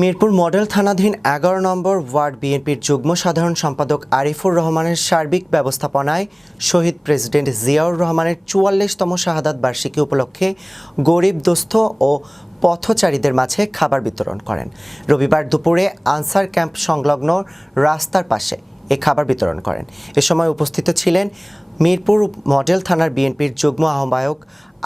Mirpur model থানাধীন ১১ নম্বর word বিএনপির যুগ্ম সাধারণ সম্পাদক আরিফুর রহমানের সার্বিক ব্যবস্থাপনায় শহীদ প্রেসিডেন্ট জিয়াউর রহমানের ৪৪তম শাহাদাত বার্ষিকী উপলক্ষে গরিব দুস্থ ও পথচারীদের মাঝে খাবার বিতরণ করেন। রবিবার দুপুরে আনসার ক্যাম্প সংলগ্ন রাস্তার পাশে এ খাবার বিতরণ করেন। এ সময় উপস্থিত ছিলেন মিরপুর মডেল থানার বিএনপির যুগ্ম আহ্বায়ক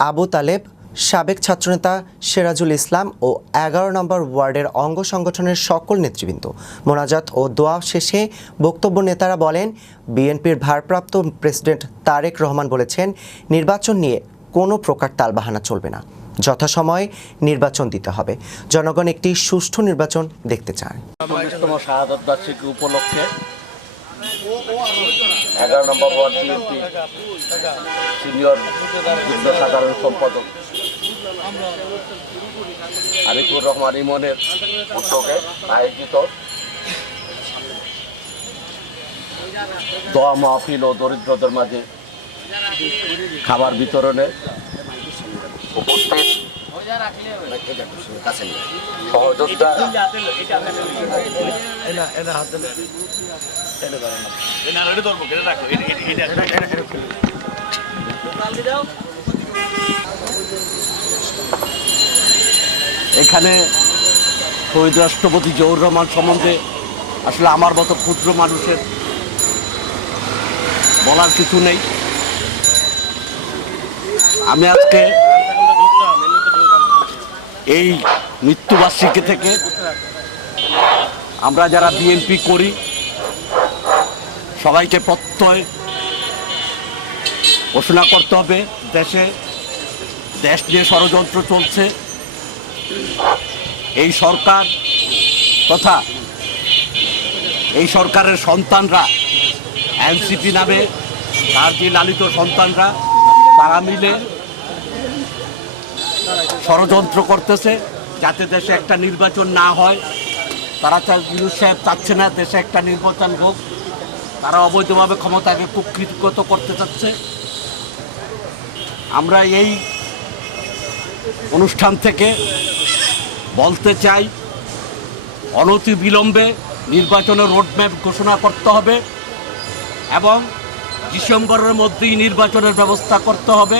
আবু তালেব, সাবেক ছাত্রনেতা সিরাজুল ইসলাম ও ১১ নম্বর ওয়ার্ডের অঙ্গ সংগঠনের সকল নেতৃবৃন্দ। মোনাজাত ও দোয়া শেষে বক্তব্য নেতারা বলেন, বিএনপির ভারপ্রাপ্ত প্রেসিডেন্ট তারেক রহমান বলেছেন, নির্বাচন নিয়ে কোনো প্রকার তালবাহানা চলবে না, যথাসময়ে নির্বাচন দিতে হবে। জনগণ একটি সুষ্ঠু নির্বাচন দেখতে চায়। ৪০তম শাহাদাত বার্ষিকী উপলক্ষে ১১ নম্বর ওয়ার্ড বিএনপি সিনিয়র যুগ্ম সাধারণ সম্পাদক আরিফুর রহমান ইমনের উদ্যোগে আয়োজিত দোয়া মাহফিল ও দরিদ্রদের মাঝে খাবার বিতরণে উপস্থিত সহযোদ্ধা এখানে শহীদ রাষ্ট্রপতি জিয়াউর রহমান সম্বন্ধে আসলে আমার মতো ক্ষুদ্র মানুষের বলার কিছু নেই। আমি আজকে এই মৃত্যুবার্ষিকী থেকে আমরা যারা বিএনপি করি সবাইকে প্রত্যয় ঘোষণা করতে হবে, দেশ নিয়ে ষড়যন্ত্র চলছে। এই সরকার তথা এই সরকারের সন্তানরা, এনসিপি নামে তার যে লালিত সন্তানরা, তারা মিলে ষড়যন্ত্র করতেছে যাতে দেশে একটা নির্বাচন না হয়। তারা ইউনূস সাহেব চাচ্ছে না দেশে একটা নির্বাচন হোক, তারা অবৈধভাবে ক্ষমতাকে কুক্ষিগত করতে চাচ্ছে। আমরা এই অনুষ্ঠান থেকে বলতে চাই, অনতি বিলম্বে নির্বাচনের রোডম্যাপ ঘোষণা করতে হবে এবং ডিসেম্বরের মধ্যেই নির্বাচনের ব্যবস্থা করতে হবে।